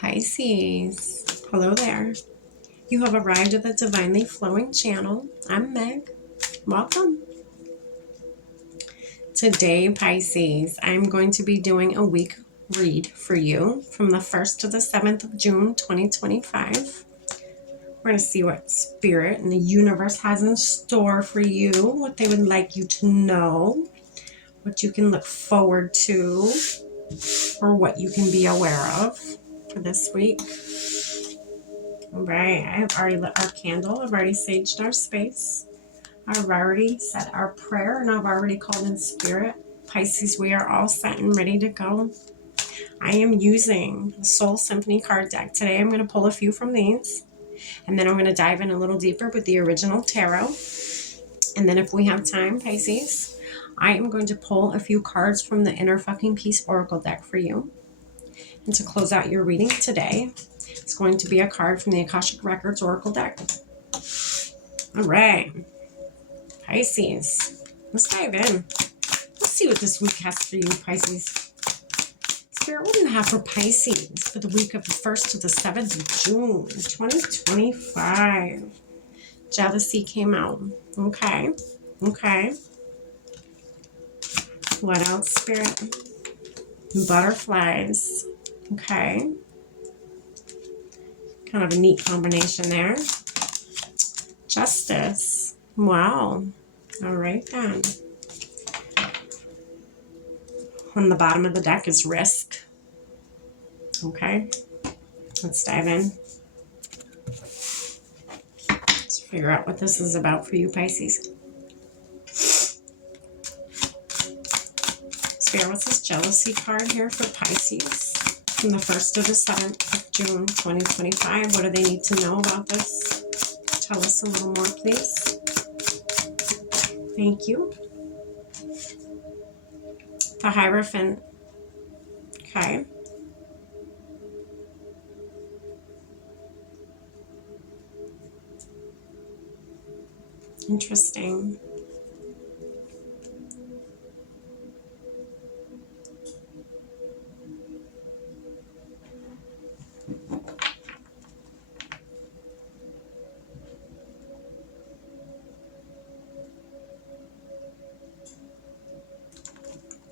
Pisces, hello there. You have arrived at the Divinely Flowing channel. I'm Meg. Welcome. Today, Pisces, I'm going to be doing a week read for you from the 1st to the 7th of June, 2025. We're going to see what Spirit and the universe has in store for you, what they would like you to know, what you can look forward to, or what you can be aware of for this week. All right, I have already lit our candle. I've already saged our space. I've already said our prayer, and I've already called in Spirit. Pisces, we are all set and ready to go. I am using the Soul Symphony card deck. Today I'm going to pull a few from these, and then I'm going to dive in a little deeper with the original tarot. And then if we have time, Pisces, I am going to pull a few cards from the Inner Fucking Peace Oracle deck for you. And to close out your reading today, it's going to be a card from the Akashic Records Oracle deck. All right, Pisces, let's dive in. Let's see what this week has for you, Pisces. Spirit, what do you have for Pisces for the week of the 1st to the 7th of June, 2025? Jealousy came out. Okay. What else, Spirit? Butterflies. Okay. Kind of a neat combination there. Justice. Wow. All right then. On the bottom of the deck is risk. Okay. Let's dive in. Let's figure out what this is about for you, Pisces. Spirit, what's this jealousy card here for Pisces? From the 1st to the 7th of June, 2025. What do they need to know about this? Tell us a little more, please. Thank you. The Hierophant. Okay. Interesting.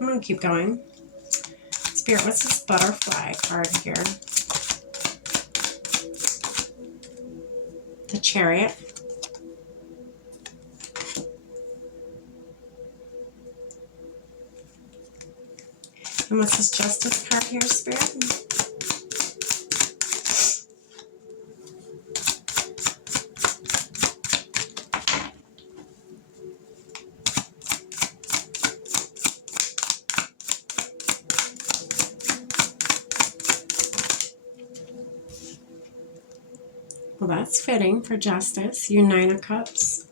I'm going to keep going. Spirit, what's this butterfly card here? The Chariot. And what's this Justice card here, Spirit? Well, that's fitting for Justice. You 9 of Cups.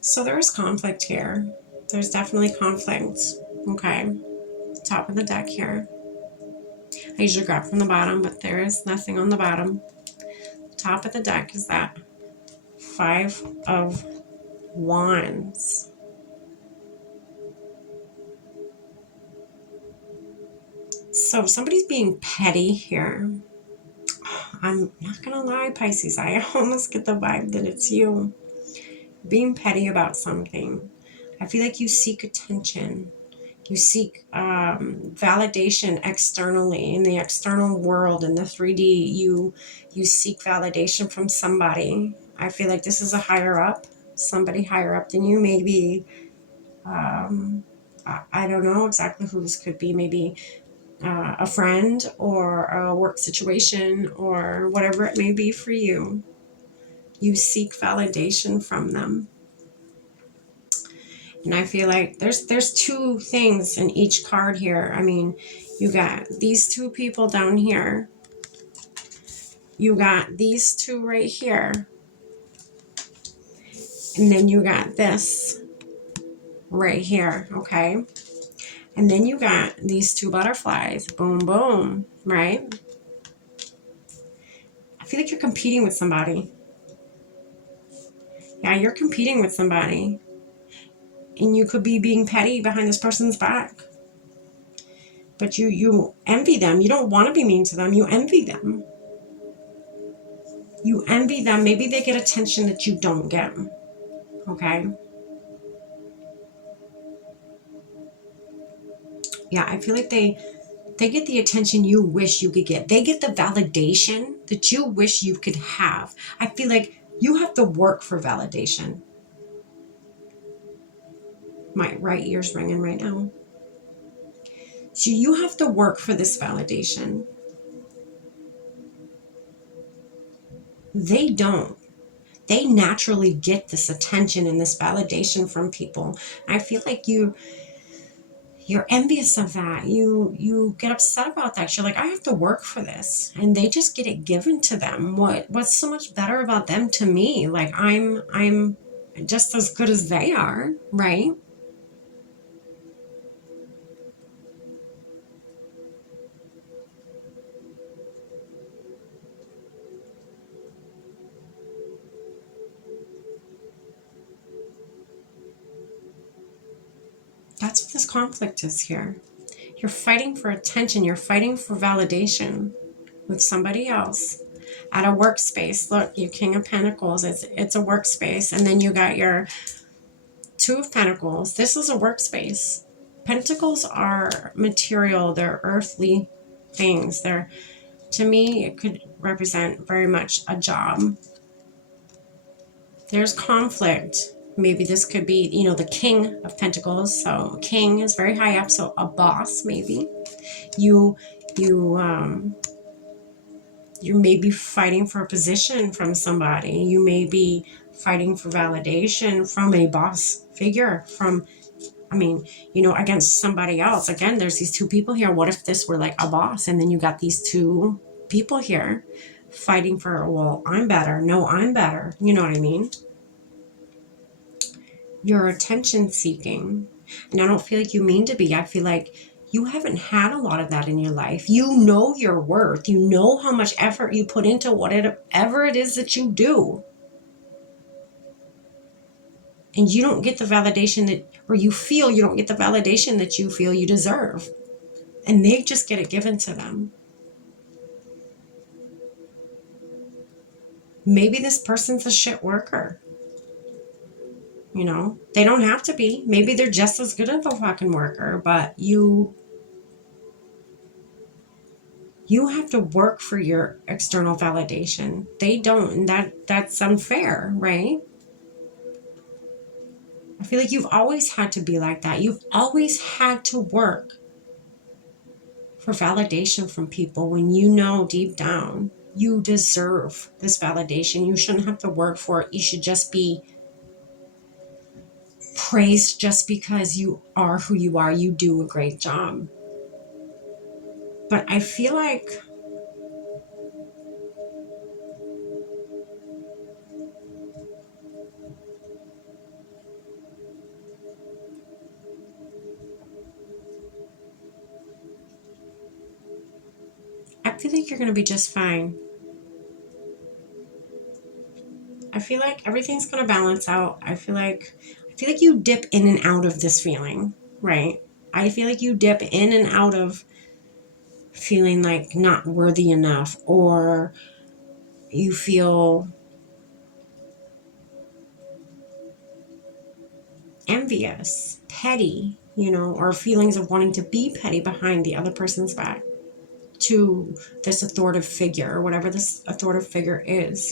So there's conflict here. There's definitely conflict. Okay. Top of the deck here. I usually grab from the bottom, but there is nothing on the bottom. Top of the deck is that 5 of Wands. So somebody's being petty here. I'm not going to lie, Pisces. I almost get the vibe that it's you. Being petty about something. I feel like you seek attention. You seek validation externally, in the external world, in the 3D. You seek validation from somebody. I feel like this is a higher up. Somebody higher up than you. Maybe, I don't know exactly who this could be. Maybe a friend or a work situation or whatever it may be for you. You seek validation from them. And I feel like there's two things in each card here. I mean, you got these two people down here. You got these two right here. And then you got this right here, okay? And then you got these two butterflies. Boom, boom, right? I feel like you're competing with somebody. Yeah, you're competing with somebody. And you could be being petty behind this person's back. But you envy them. You don't want to be mean to them. You envy them. You envy them. Maybe they get attention that you don't get. Okay? Yeah, I feel like they get the attention you wish you could get. They get the validation that you wish you could have. I feel like you have to work for validation. My right ear's ringing right now. So you have to work for this validation. They don't. They naturally get this attention and this validation from people. I feel like you're envious of that. You get upset about that. You're like, I have to work for this, and they just get it given to them. What's so much better about them to me? Like I'm just as good as they are, right? That's what this conflict is here. You're fighting for attention. You're fighting for validation with somebody else at a workspace. Look, you King of Pentacles. It's a workspace, and then you got your Two of Pentacles. This is a workspace. Pentacles are material. They're earthly things. They're, to me, it could represent very much a job. There's conflict. Maybe this could be, the King of Pentacles. So King is very high up. So a boss, maybe. You, you, um, you may be fighting for a position from somebody. You may be fighting for validation from a boss figure, against somebody else. Again, there's these two people here. What if this were like a boss? And then you got these two people here fighting for, well, I'm better. No, I'm better. You know what I mean? You're attention seeking. And I don't feel like you mean to be. I feel like you haven't had a lot of that in your life. You know your worth. You know how much effort you put into whatever it is that you do. And you don't get the validation or you feel you don't get the validation that you feel you deserve. And they just get it given to them. Maybe this person's a shit worker. They don't have to be. Maybe they're just as good of a fucking worker, but you have to work for your external validation. They don't, and that's unfair, right? I feel like you've always had to be like that. You've always had to work for validation from people when you know deep down you deserve this validation. You shouldn't have to work for it. You should just be praised just because you are who you are. You do a great job. But I feel like you're going to be just fine. I feel like everything's going to balance out. I feel like you dip in and out of this feeling, right? I feel like you dip in and out of feeling like not worthy enough, or you feel envious, petty, or feelings of wanting to be petty behind the other person's back to this authoritative figure or whatever this authoritative figure is,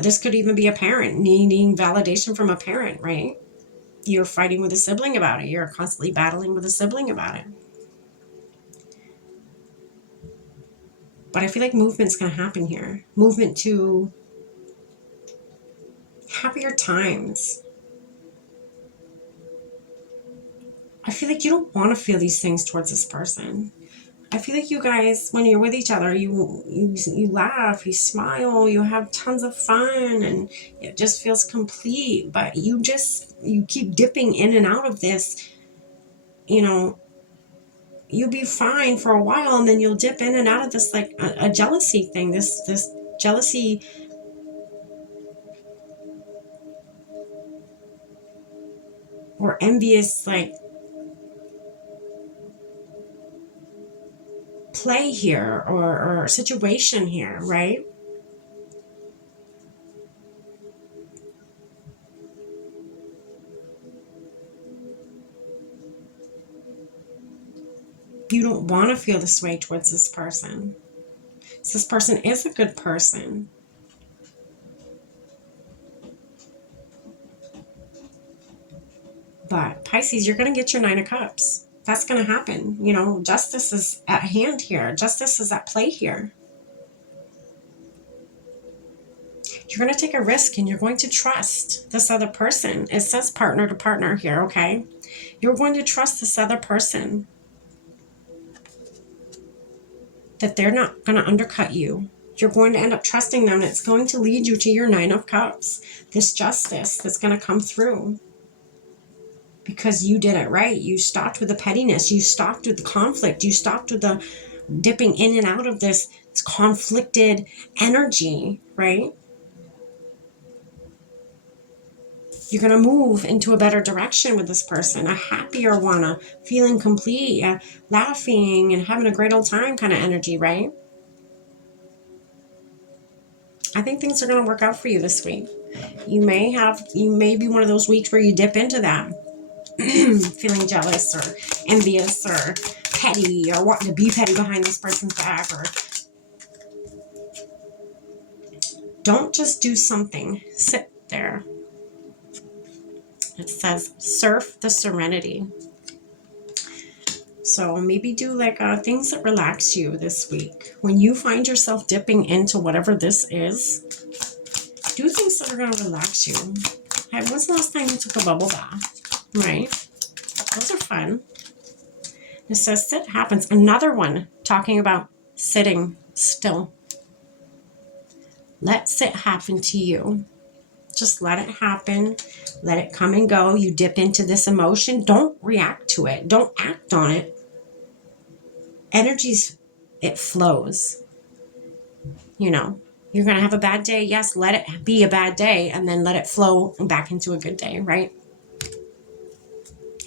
this could even be a parent needing validation from a parent, right? You're fighting with a sibling about it. You're constantly battling with a sibling about it. But I feel like movement's going to happen here. Movement to happier times. I feel like you don't want to feel these things towards this person. I feel like you guys, when you're with each other, you laugh, you smile, you have tons of fun, and it just feels complete. But you keep dipping in and out of this. You'll be fine for a while, and then you'll dip in and out of this, like a jealousy thing. This jealousy or envious, like, play here or situation here, right? You don't want to feel this way towards this person. So this person is a good person. But Pisces, you're going to get your Nine of Cups. That's going to happen. You know, justice is at hand here. Justice is at play here. You're going to take a risk and you're going to trust this other person. It says partner to partner here, okay? You're going to trust this other person. That they're not going to undercut you. You're going to end up trusting them. And it's going to lead you to your Nine of Cups. This justice that's going to come through. Because you did it right. You stopped with the pettiness. You stopped with the conflict. You stopped with the dipping in and out of this conflicted energy, right? You're going to move into a better direction with this person, a happier one, a feeling complete, a laughing and having a great old time kind of energy, right? I think things are going to work out for you this week. You may be one of those weeks where you dip into that, feeling jealous or envious or petty or wanting to be petty behind this person's back. Or don't just do something. Sit there. It says surf the serenity. So maybe do like things that relax you this week. When you find yourself dipping into whatever this is, do things that are going to relax you. Hey, when's the last time you took a bubble bath? Right? Those are fun. It says sit happens. Another one talking about sitting still. Let sit happen to you. Just let it happen. Let it come and go. You dip into this emotion. Don't react to it. Don't act on it. Energies, it flows. You know, you're going to have a bad day. Yes, let it be a bad day and then let it flow back into a good day, right?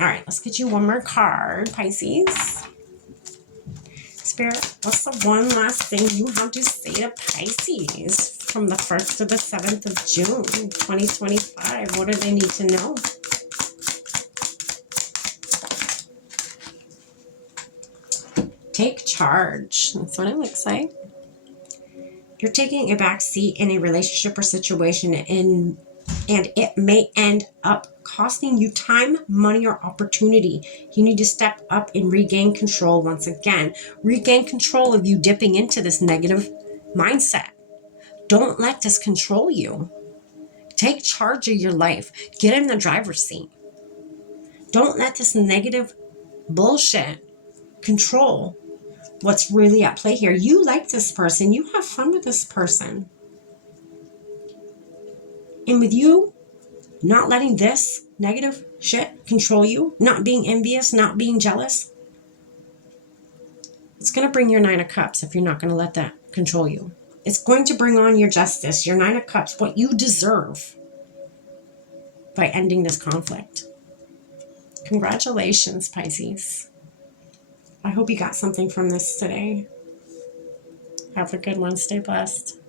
All right, let's get you one more card, Pisces. Spirit, what's the one last thing you have to say to Pisces from the 1st to the 7th of June, 2025? What do they need to know? Take charge. That's what it looks like. You're taking a back seat in a relationship or situation, and it may end up costing you time, money, or opportunity. You need to step up and regain control once again. Regain control of you dipping into this negative mindset. Don't let this control you. Take charge of your life. Get in the driver's seat. Don't let this negative bullshit control what's really at play here. You like this person. You have fun with this person. And with you not letting this negative shit control you, not being envious, not being jealous, it's going to bring your Nine of Cups if you're not going to let that control you. It's going to bring on your justice, your Nine of Cups, what you deserve by ending this conflict. Congratulations, Pisces. I hope you got something from this today. Have a good one. Stay blessed.